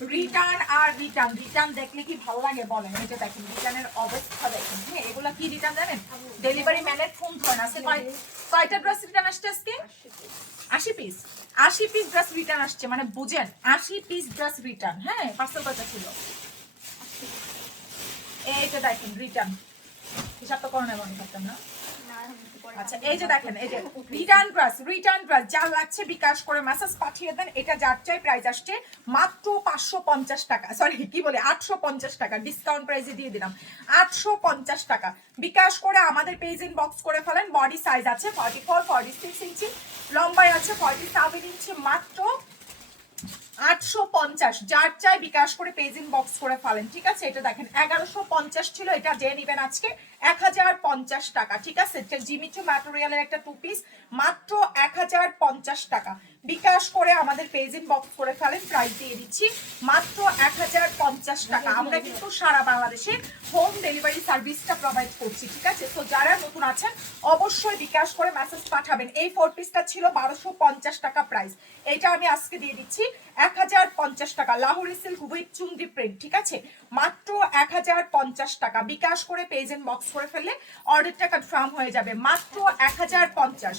Return আর return return দেখলে কি ভালো লাগে বলেন? দেখেন রিটার্নের অবস্থা দেখেন। হ্যাঁ এগুলা কি রিটার্ন জানেন? ডেলিভারি ম্যানের ফোন ধরে না আজকে কয়- কয়টা ড্রেস রিটার্ন আসছে আজকে? আশি পিস আশি পিস ড্রেস রিটার্ন আসছে। মানে বুঝেন, আশি পিস ড্রেস রিটার্ন হ্যাঁ পার্সেল কয়টা ছিল? এইটা দেখেন রিটার্ন হিসাব তো করোনা মনে করতাম না। আচ্ছা এই যে দেখেন, এই যে রিটার্ন ড্রেস রিটার্ন ড্রেস যা লাগছে বিকাশ করে মেসেজ পাঠিয়ে দেন, এটা যার চাই প্রাইস আসছে মাত্র পাঁচশো পঞ্চাশ টাকা সরি কি বলে, আটশো পঞ্চাশ টাকা ডিসকাউন্ট প্রাইসে দিয়ে দিলাম। আটশো পঞ্চাশ টাকা। বিকাশ করে আমাদের পেজ বক্স করে ফেলেন বডি সাইজ আছে ফর্টি ফোর ফর্টি সিক্স ইঞ্চি লম্বাই আছে ফর্টি সেভেন ইঞ্চি মাত্র আটশো পঞ্চাশ, যার চাই বিকাশ করে পেজ বক্স করে ফেলেন, ঠিক আছে? এটা দেখেন, এগারোশো পঞ্চাশ ছিল, এটা যে নিবেন আজকে, এক হাজার পঞ্চাশ টাকা, ঠিক আছে? জিমিচু ম্যাটেরিয়ালের একটা টু পিস মাত্র এক হাজার পঞ্চাশ টাকা। বিকাশ করে আমাদের পেজ বক্স করে ফেলেন প্রাইস দিয়ে দিচ্ছি, মাত্র এক হাজার পঞ্চাশ টাকা। আমরা কিন্তু সারা বাংলাদেশে হোম ডেলিভারি সার্ভিসটা প্রোভাইড করছি, ঠিক আছে? তো যারা নতুন আছেন, অবশ্যই বিকাশ করে মেসেজ পাঠাবেন। এই ফোর পিসটা ছিল বারোশো পঞ্চাশ টাকা প্রাইস এটা আমি আজকে দিয়ে দিচ্ছি। এক হাজার পঞ্চাশ টাকা। Lahori silk with chundi print ঠিক আছে? মাত্র এক হাজার পঞ্চাশ টাকা। বিকাশ করে পেজ এন্ড বক্স করে ফেললে অর্ডারটা কনফার্ম হয়ে যাবে। মাত্র এক হাজার পঞ্চাশ।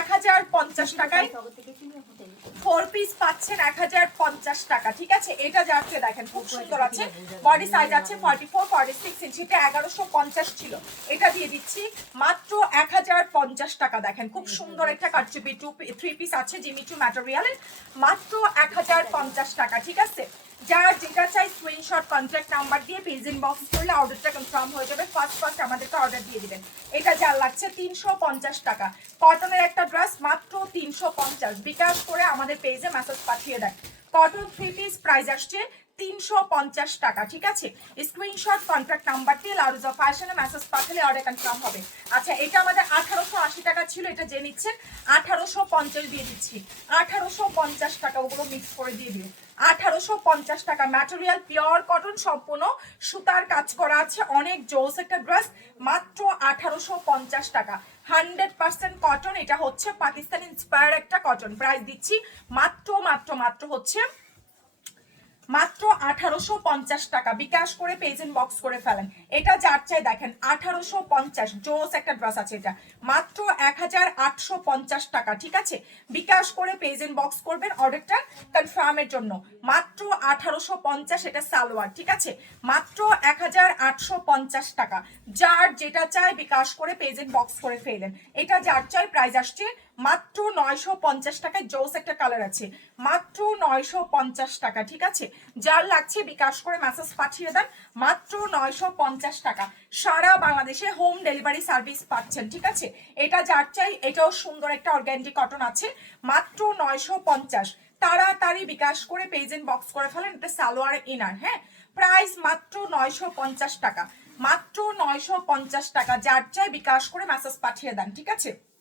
এক হাজার পঞ্চাশ টাকায় ফোর পিস পাচ্ছেন এক হাজার পঞ্চাশ টাকা, ঠিক আছে? এটা যাচ্ছে, দেখেন, খুব সুন্দর আছে। বডি সাইজ আছে ফর্টি ফোর ফর্টি সিক্স ইঞ্চি এটা এগারোশো পঞ্চাশ ছিল। এটা দিয়ে দিচ্ছি। মাত্র এক হাজার পঞ্চাশ টাকা, দেখেন, খুব সুন্দর একটা কাটচুপি টু থ্রি পিস আছে জিমিচু ম্যাটেরিয়ালের মাত্র এক হাজার পঞ্চাশ টাকা, ঠিক আছে? যারা যেটা চাই স্ক্রিনশট কন্ট্যাক্ট নাম্বার দিয়ে পেজ ইনবক্স করলে অর্ডারটা কনফার্ম হয়ে যাবে। ফার্স্ট ফার্স্ট আমাদেরকে অর্ডার দিয়ে দিবেন। এটা যার লাগছে তিনশো পঞ্চাশ টাকা। কটনের একটা ড্রেস মাত্র তিনশো পঞ্চাশ। বিকাশ করে আমাদের পেজে মেসেজ পাঠিয়ে দেয়। কটন থ্রি পিস প্রাইস আসছে তিনশো পঞ্চাশ টাকা, ঠিক আছে? স্ক্রিনশট কন্ট্যাক্ট নাম্বার দিয়ে লারুজা ফ্যাশনে মেসেজ পাঠালে অর্ডার কনফার্ম হবে। আচ্ছা এটা আমাদের আঠারোশো আশি টাকা ছিল এটা যে নিচ্ছেন আঠারোশো পঞ্চাশ দিয়ে দিচ্ছি। আঠারোশো পঞ্চাশ টাকা ওগুলো মিক্স করে দিয়ে দিও। আঠারোশো পঞ্চাশ টাকা ম্যাটেরিয়াল পিওর কটন সম্পূর্ণ সুতার কাজ করা আছে। অনেক জোস একটা ড্রেস মাত্র আঠারোশো পঞ্চাশ টাকা। হান্ড্রেড পার্সেন্ট কটন এটা হচ্ছে পাকিস্তান ইন্সপায়ার একটা কটন প্রাইস দিচ্ছি মাত্র মাত্র মাত্র হচ্ছে মাত্র আঠারোশো পঞ্চাশ টাকা। বিকাশ করে পেজ বক্স করে ফেলেন। এটা যার চাই দেখেন, আঠারোশো পঞ্চাশ। জোস একটা ড্রেস আছে এটা। মাত্র এক হাজার আটশো পঞ্চাশ টাকা, ঠিক আছে? বিকাশ করে পেজ বক্স করবেন অর্ডারটা কনফার্মের জন্য। মাত্র আঠারোশো পঞ্চাশ, এটা সালোয়ার, ঠিক আছে? মাত্র এক হাজার আটশো পঞ্চাশ টাকা। যার যেটা চাই বিকাশ করে পেজ বক্স করে ফেলেন। এটা যার চাই প্রাইস আসছে মাত্র নয়শো পঞ্চাশ টাকায় জোস একটা কালার আছে। মাত্র নয়শো পঞ্চাশ টাকা, ঠিক আছে? যার লাগছে বিকাশ করে মেসেজ পাঠিয়ে দেন। মাত্র নয়শো পঞ্চাশ টাকা। সারা বাংলাদেশে হোম ডেলিভারি সার্ভিস পাচ্ছেন, ঠিক আছে? এটা যার চাই, এটাও সুন্দর একটা অর্গ্যানিক কটন আছে। মাত্র নয়শো পঞ্চাশ। তাড়াতাড়ি বিকাশ করে পেজ বক্স করে ফেলেন, এটা সালোয়ার ইনার হ্যাঁ? প্রাইস মাত্র নয়শো পঞ্চাশ টাকা। মাত্র নয়শো পঞ্চাশ টাকা, যার চাই বিকাশ করে মেসেজ পাঠিয়ে দেন, ঠিক আছে?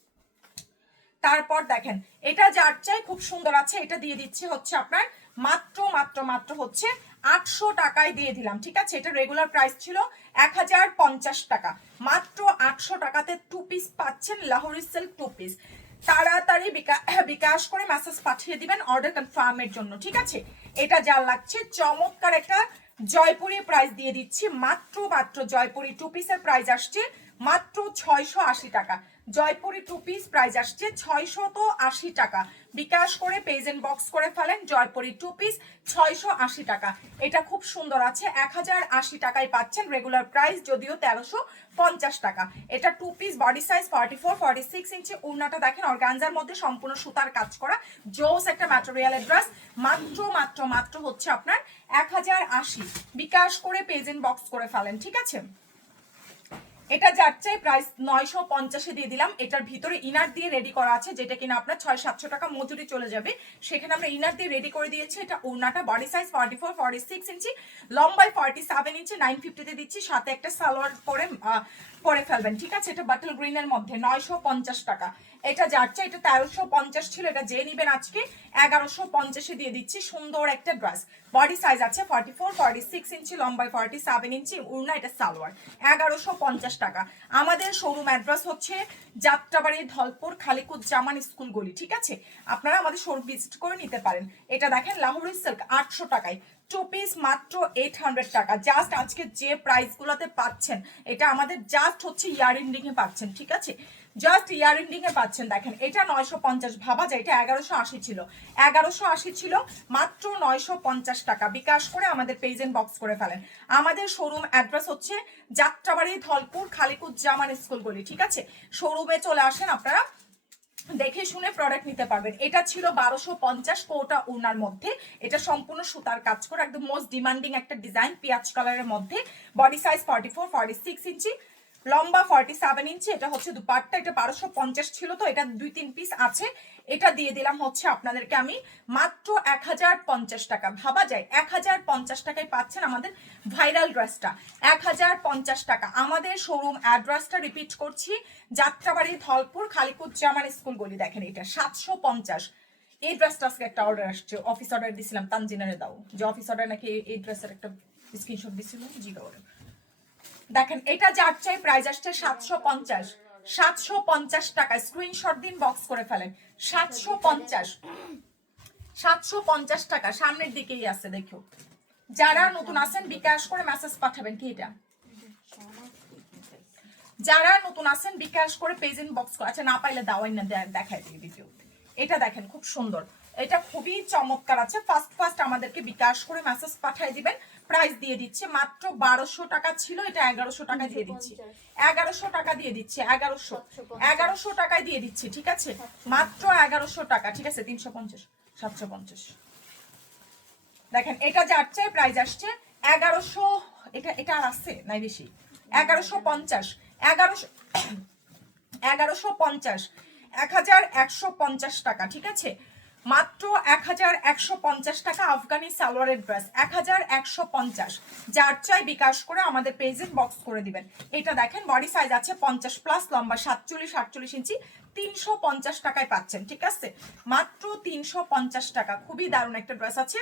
তারপর দেখেন, এটা যার চাই খুব সুন্দর আছে, এটা দিয়ে দিচ্ছি হচ্ছে আপনার মাত্র মাত্র মাত্র হচ্ছে আটশো টাকায় দিয়ে দিলাম, ঠিক আছে? এটা রেগুলার প্রাইস ছিল এক হাজার পঞ্চাশ টাকা। মাত্র আটশো টাকাতে টু পিস পাচ্ছেন লাহোরি সিল্ক টু পিস তাড়াতাড়ি বিকা- বিকাশ করে মেসেজ পাঠিয়ে দিবেন অর্ডার কনফার্মের জন্য, ঠিক আছে? এটা যা লাগছে, চমৎকার একটা জয়পুরি প্রাইস দিয়ে দিচ্ছি। মাত্র মাত্র জয়পুরি টু পিসের প্রাইস আসছে মাত্র ছয়শো আশি টাকা। জয়পুরি টু পিস প্রাইস আসছে ছয়শো তো আশি টাকা। বিকাশ করে পেজ এন্ড বক্স করে ফেলেন জয়পুরি টু পিস ছয়শো আশি টাকা। এটা খুব সুন্দর আছে, এক হাজার আশি টাকায় পাচ্ছেন রেগুলার প্রাইস যদিও তেরোশো পঞ্চাশ টাকা। এটা two piece body size forty four forty six inch উড়নাটা দেখেন অর্গানজার মধ্যে সম্পূর্ণ সুতার কাজ করা, জোস একটা ম্যাটেরিয়ালের ড্রেস মাত্র মাত্র মাত্র হচ্ছে আপনার এক হাজার আশি। বিকাশ করে পেজ এন্ড বক্স করে ফেলেন, ঠিক আছে? এটা যার চাই প্রাইস নয়শো পঞ্চাশে দিয়ে দিলাম। এটার ভিতরে ইনার দিয়ে রেডি করা আছে, যেটা কিনা আপনার ছয় সাতশো টাকা মজুরি চলে যাবে। সেখানে আমরা ইনার দিয়ে রেডি করে দিয়েছি, এটা ওনাটা body size forty four forty six inch লম্বাই forty seven inch nine ফিফটিতে দিচ্ছি, সাথে একটা সালোয়ার পরে পরে ফেলবেন, ঠিক আছে? এটা বাটল গ্রিনের মধ্যে, নয়শো পঞ্চাশ টাকা। এটা যাচ্ছে এটা তেরোশো পঞ্চাশ ছিল, এটা যে নিবেন আজকে, এগারোশো পঞ্চাশে দিয়ে দিচ্ছি, সুন্দর একটা ড্রেস বডি সাইজ আছে forty four forty six inch, লম্বায় ফর্টি সেভেন ইঞ্চি, উড়না এটা সালোয়ার। এগারোশো পঞ্চাশ টাকা। আমাদের শোরুম অ্যাড্রেস হচ্ছে যাত্রাবাড়ি, ধলপুর, খালিকুজ্জামান স্কুল গলি, ঠিক আছে? আপনারা আমাদের শোরুম ভিজিট করে নিতে পারেন। এটা দেখেন লাহোরি সিল্ক আটশো টাকায়। টু পিস মাত্র এইট হান্ড্রেড টাকা। জাস্ট আজকে যে প্রাইসগুলোতে পাচ্ছেন, এটা আমাদের জাস্ট হচ্ছে ইয়ার এন্ডিং এ পাচ্ছেন, ঠিক আছে? জাস্ট ইয়ার এন্ডিং এ পাচ্ছেন, দেখেন। এটা নয়শো পঞ্চাশ, ভাবা যায়, এটা এগারোশো আশি ছিল। এগারোশো আশি ছিল, মাত্র নয়শো পঞ্চাশ টাকা। বিকাশ করে আমাদের পেজ বক্স করে ফেলেন। আমাদের শোরুম অ্যাড্রেস হচ্ছে যাত্রাবাড়ি ধলপুর খালিকুজ্জামান স্কুল গলি, ঠিক আছে? শোরুমে চলে আসেন আপনারা। দেখে শুনে প্রোডাক্ট নিতে পারবেন। এটা ছিল বারোশো পঞ্চাশ কোটা উনার মধ্যে। এটা সম্পূর্ণ সুতার কাজ করে, একদম মোস্ট ডিমান্ডিং একটা ডিজাইন পেঁয়াজ কালারের মধ্যে। Body size forty four forty six inch. লম্বা ফর্টি সেভেন ইঞ্চি এটা হচ্ছে দুপাট্টা, এটা বারোশো পঞ্চাশ ছিল তো, এটা দুই তিন পিস আছে। এটা দিয়ে দিলাম হচ্ছে আপনাদেরকে আমি মাত্র এক হাজার পঞ্চাশ টাকা। ভাবা যায়, এক হাজার পঞ্চাশ টাকায় পাচ্ছেন আমাদের ভাইরাল ড্রেসটা এক হাজার পঞ্চাশ টাকা। আমাদের শোরুম অ্যাড্রেসটা রিপিট করছি, যাত্রাবাড়ি ধলপুর, খালিকুজ্জামান স্কুল গলি। দেখেন এটা, সাতশো পঞ্চাশ। এই ড্রেসটা আজকে একটা অর্ডার আসছে অফিস অর্ডার দিছিলাম, তানজিনারে দাও। যে অফিস অর্ডার নাকি এই- ড্রেসের একটা স্ক্রিনশট দিছিল জিগা অর্ডার দেখেন, এটা যার চাই প্রাইস আসছে সাতশো পঞ্চাশ। সাতশো পঞ্চাশ টাকা স্ক্রিনশট দিন বক্স করে ফেলেন। সাতশো পঞ্চাশ। সাতশো পঞ্চাশ টাকা সামনের দিকেই আছে, দেখো। যারা নতুন আছেন, বিকাশ করে মেসেজ পাঠাবেন কি এটা? যারা নতুন আছেন, বিকাশ করে পেজ করে আচ্ছা না পাইলে দাওয়াই না দেখায় দিই ভিডিও এটা দেখেন, খুব সুন্দর। এটা খুবই চমৎকার আছে। ফার্স্ট ফার্স্ট আমাদেরকে বিকাশ করে মেসেজ পাঠিয়ে দিবেন। প্রাইস দিয়ে দিচ্ছে। মাত্র বারোশো টাকা ছিল এটা এগারোশো টাকা দিয়ে দিচ্ছি। এগারোশো টাকা দিয়ে দিচ্ছে এগারোশো। এগারোশো টাকায় দিয়ে দিচ্ছি ঠিক আছে? মাত্র এগারোশো টাকা ঠিক আছে? তিনশো পঞ্চাশ সাতশো পঞ্চাশ। দেখেন এটা যাচ্ছে প্রাইস আসছে এগারোশো এটা এটা আর আছে নাই বেশি? এগারোশো পঞ্চাশ। এগারোশো এগারোশো পঞ্চাশ। এক হাজার একশো পঞ্চাশ টাকা ঠিক আছে? মাত্র এক হাজার একশো পঞ্চাশ টাকা আফগানি সালোয়ারের ড্রেস এক হাজার একশো পঞ্চাশ। যার চাই বিকাশ করে আমাদের পেজে বক্স করে দিবেন। এটা দেখেন বডি সাইজ আছে পঞ্চাশ প্লাস লম্বা সাতচল্লিশ, আটচল্লিশ ইঞ্চি, তিনশো পঞ্চাশ টাকায় পাচ্ছেন, ঠিক আছে? মাত্র তিনশো পঞ্চাশ টাকা, খুবই দারুণ একটা ড্রেস আছে।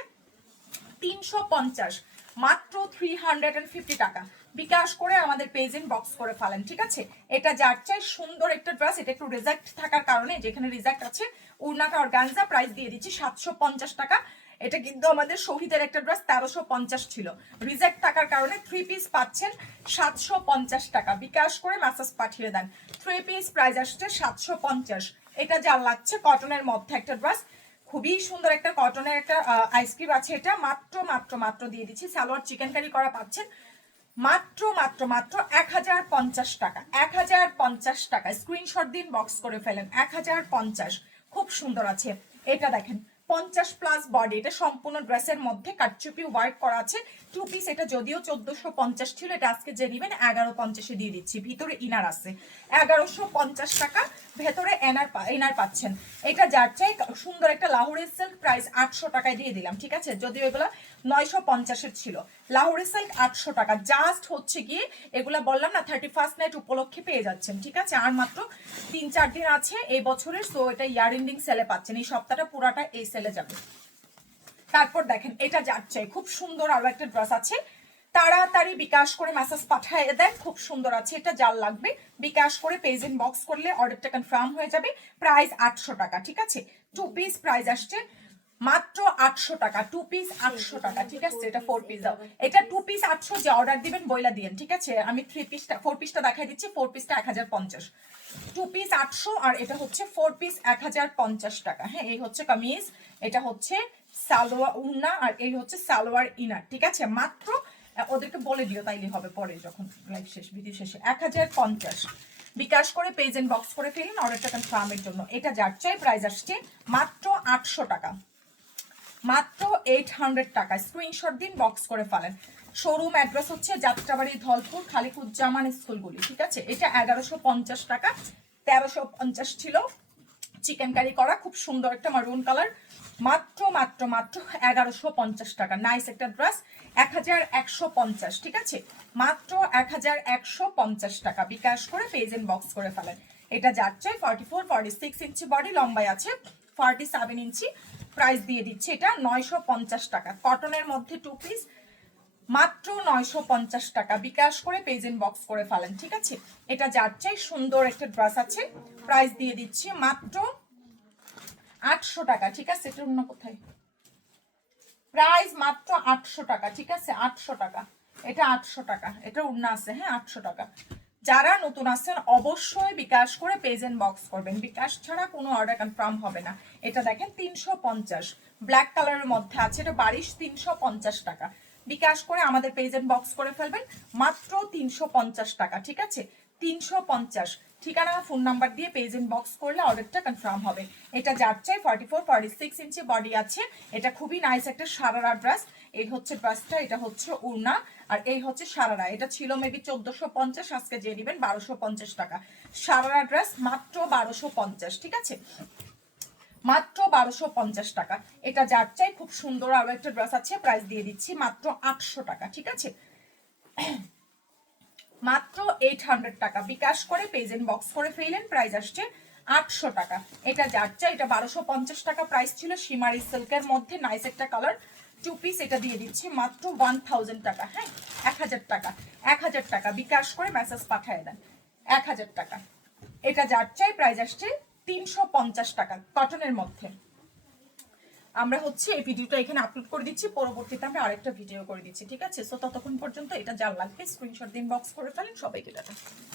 তিনশো পঞ্চাশ, মাত্র থ্রি হান্ড্রেড অ্যান্ড ফিফটি টাকা। বিকাশ করে আমাদের পেজ ইন বক্স করে ফেলেন, ঠিক আছে? এটা যার চাই সুন্দর একটা ড্রেস এটা একটু রিজেক্ট থাকার কারণে যেখানে রিজেক্ট আছে উড়নাটা অর্গানজা প্রাইস দিয়ে দিচ্ছি সাতশো পঞ্চাশ টাকা। এটা কিন্তু আমাদের শহীদের একটা ড্রেস তেরোশো পঞ্চাশ ছিল। রিজেক্ট থাকার কারণে থ্রি পিস পাচ্ছেন সাতশো পঞ্চাশ টাকা। বিকাশ করে মেসেজ পাঠিয়ে দেন। থ্রি পিস প্রাইস আসছে সাতশো পঞ্চাশ। এটা যা লাগছে কটনের মধ্যে একটা ড্রেস খুবই সুন্দর একটা কটনের একটা আইসক্রিম আছে এটা। মাত্র মাত্র মাত্র দিয়ে দিচ্ছি। সালোয়ার চিকেন কারি করা পাচ্ছেন। মাত্র মাত্র মাত্র এক হাজার পঞ্চাশ টাকা। এক হাজার পঞ্চাশ টাকা। স্ক্রিনশট দিন বক্স করে ফেলেন। এক হাজার পঞ্চাশ। খুব সুন্দর আছে। এটা দেখেন, পঞ্চাশ প্লাস বডি এটা সম্পূর্ণ ড্রেসের মধ্যে কাটচুপি ওয়ার্ক করা আছে। টু পিস এটা যদিও চোদ্দশো পঞ্চাশ ছিল, এটা আজকে যে নিবেন এগারো পঞ্চাশে দিয়ে দিচ্ছি। ভিতরে ইনার আছে। এগারোশো পঞ্চাশ টাকা, ভেতরে এনার এনার পাচ্ছেন। এটা যার চাই সুন্দর একটা লাহোরের সিল্ক প্রাইস আটশো টাকায় দিয়ে দিলাম, ঠিক আছে? যদিও এগুলো নয়শো পঞ্চাশের ছিল। লাহোরের সিল্ক আটশো টাকা। জাস্ট হচ্ছে গিয়ে, এগুলা বললাম না থার্টি ফার্স্ট নাইট উপলক্ষে পেয়ে যাচ্ছেন, ঠিক আছে? আর মাত্র তিন চার দিন আছে এই বছরের সো এটা ইয়ার এন্ডিং সেলে পাচ্ছেন। এই সপ্তাহটা পুরাটা এই সেলে যাবে। তারপর দেখেন, এটা যাচ্ছে। খুব সুন্দর আরও একটা ড্রেস আছে। তাড়াতাড়ি বিকাশ করে মেসেজ পাঠিয়ে দেন। খুব সুন্দর আছে। এটা জাল লাগবে, বিকাশ করে পেজ ইন বক্স করলে অর্ডারটা কনফার্ম হয়ে যাবে। প্রাইস আটশো টাকা, ঠিক আছে? টু পিস প্রাইস আসছে। মাত্র আটশো টাকা টু পিস আটশো টাকা ঠিক আছে? এটা ফোর পিস দাও। এটা টু পিস আটশো যে অর্ডার দিবেন বইলা দিয়েন ঠিক আছে? আমি থ্রি পিসটা ফোর পিসটা দেখাই দিচ্ছি ফোর পিসটা এক হাজার পঞ্চাশ। টু পিস আটশো আর এটা হচ্ছে ফোর পিস এক হাজার পঞ্চাশ টাকা। হ্যাঁ এই হচ্ছে কামিজ এটা হচ্ছে সালোয়ার উন্না আর এই হচ্ছে সালোয়ার ইনার ঠিক আছে? মাত্র ওদেরকে বলে দিও তাইলে হবে পরে যখন লাইভ শেষ ভিডিও শেষে। এক হাজার পঞ্চাশ। বিকাশ করে পেজ এন্ড বক্স করে ফেলুন অর্ডারটা কনফার্মের জন্য। এটা যার চাই প্রাইস আসছে মাত্র আটশো টাকা। মাত্র এইট হান্ড্রেড টাকা। স্ক্রিনশট দিন বক্স করে ফেলেন। শোরুম অ্যাড্রেস হচ্ছে যাত্রাবাড়ি ধলপুর খালিকুজ্জামান স্কুলগুলি, ঠিক আছে? এটা এগারোশো পঞ্চাশ টাকা, তেরোশো পঞ্চাশ ছিল। চিকেন কারি করা, খুব সুন্দর একটা মারুন কালার মাত্র মাত্র মাত্র এগারোশো পঞ্চাশ টাকা। নাইস একটা ড্রেস এক হাজার একশো পঞ্চাশ, ঠিক আছে? মাত্র এক হাজার একশো পঞ্চাশ টাকা। বিকাশ করে পেজ এন্ড বক্স করে ফেলেন। এটা যাচ্ছে forty four forty six inch body লম্বাই আছে ফর্টি সেভেন ইঞ্চি। প্রাইস দিয়ে দিচ্ছে এটা নয়শো পঞ্চাশ টাকা। কটনের মধ্যে টু পিস মাত্র নয়শো পঞ্চাশ টাকা। বিকাশ করে পেজেন বক্স করে ফেলেন, ঠিক আছে? এটা যার চাই সুন্দর একটা ড্রেস আছে। প্রাইস দিয়ে দিচ্ছি মাত্র আটশো টাকা, ঠিক আছে? এটা অন্য কোথায়? প্রাইস মাত্র আটশো টাকা, ঠিক আছে? আটশো টাকা। এটা আটশো টাকা, এটা অন্য আছে হ্যাঁ আটশো টাকা। যারা নতুন আসছেন, অবশ্যই বিকাশ করে পেজেন বক্স করবেন। বিকাশ ছাড়া কোনো অর্ডার কনফার্ম হবে না। এটা দেখেন, তিনশো পঞ্চাশ। ব্ল্যাক কালারের মধ্যে আছে, এটা বারিশ তিনশো পঞ্চাশ টাকা। বিকাশ করে আমাদের পেজেন্ট বক্স করে ফেলবেন, মাত্র তিনশো পঞ্চাশ টাকা, ঠিক আছে? তিনশো পঞ্চাশ। ঠিকানা ফোন নাম্বার দিয়ে পেজেন্ট বক্স করলে অর্ডারটা কনফার্ম হবে। এটা যার চাই forty four forty six inch body আছে। এটা খুবই নাইস একটা সারারা ড্রেস এই হচ্ছে ড্রেসটা এটা হচ্ছে উড়না। আর এই হচ্ছে সারারা। এটা ছিল মেবি চোদ্দশো পঞ্চাশ, আজকে যে নেবেন বারোশো পঞ্চাশ টাকা। সারারা ড্রেস মাত্র বারোশো পঞ্চাশ, ঠিক আছে? মাত্র বারোশো পঞ্চাশ টাকা। এটা যার চাই, খুব সুন্দর আরও একটা ড্রেস আছে প্রাইস দিয়ে দিচ্ছি মাত্র আটশো টাকা, ঠিক আছে? মাত্র এইট হান্ড্রেড টাকা। বিকাশ করে পেজেন্ট বক্স করে ফেলেন প্রাইস আসছে আটশো টাকা। এটা যার চাই, এটা বারোশো পঞ্চাশ টাকা প্রাইস ছিল। সীমারি সিল্কের মধ্যে নাইস একটা কালার টু পিস এটা দিয়ে দিচ্ছি মাত্র ওয়ান থাউজেন্ড টাকা হ্যাঁ? এক হাজার টাকা, এক হাজার টাকা। বিকাশ করে মেসেজ পাঠিয়ে দেন। এক হাজার টাকা। এটা যার চাই প্রাইস আসছে তিনশো পঞ্চাশ টাকা কটনের মধ্যে। আমরা হচ্ছে এই ভিডিওটা এখানে আপলোড করে দিচ্ছি, পরবর্তীতে আমরা আরেকটা ভিডিও করে দিচ্ছি, ঠিক আছে? সো ততক্ষণ পর্যন্ত এটা যা লাগবে স্ক্রিনশট দিন বক্স করে ফেলেন, সবাইকে টাটা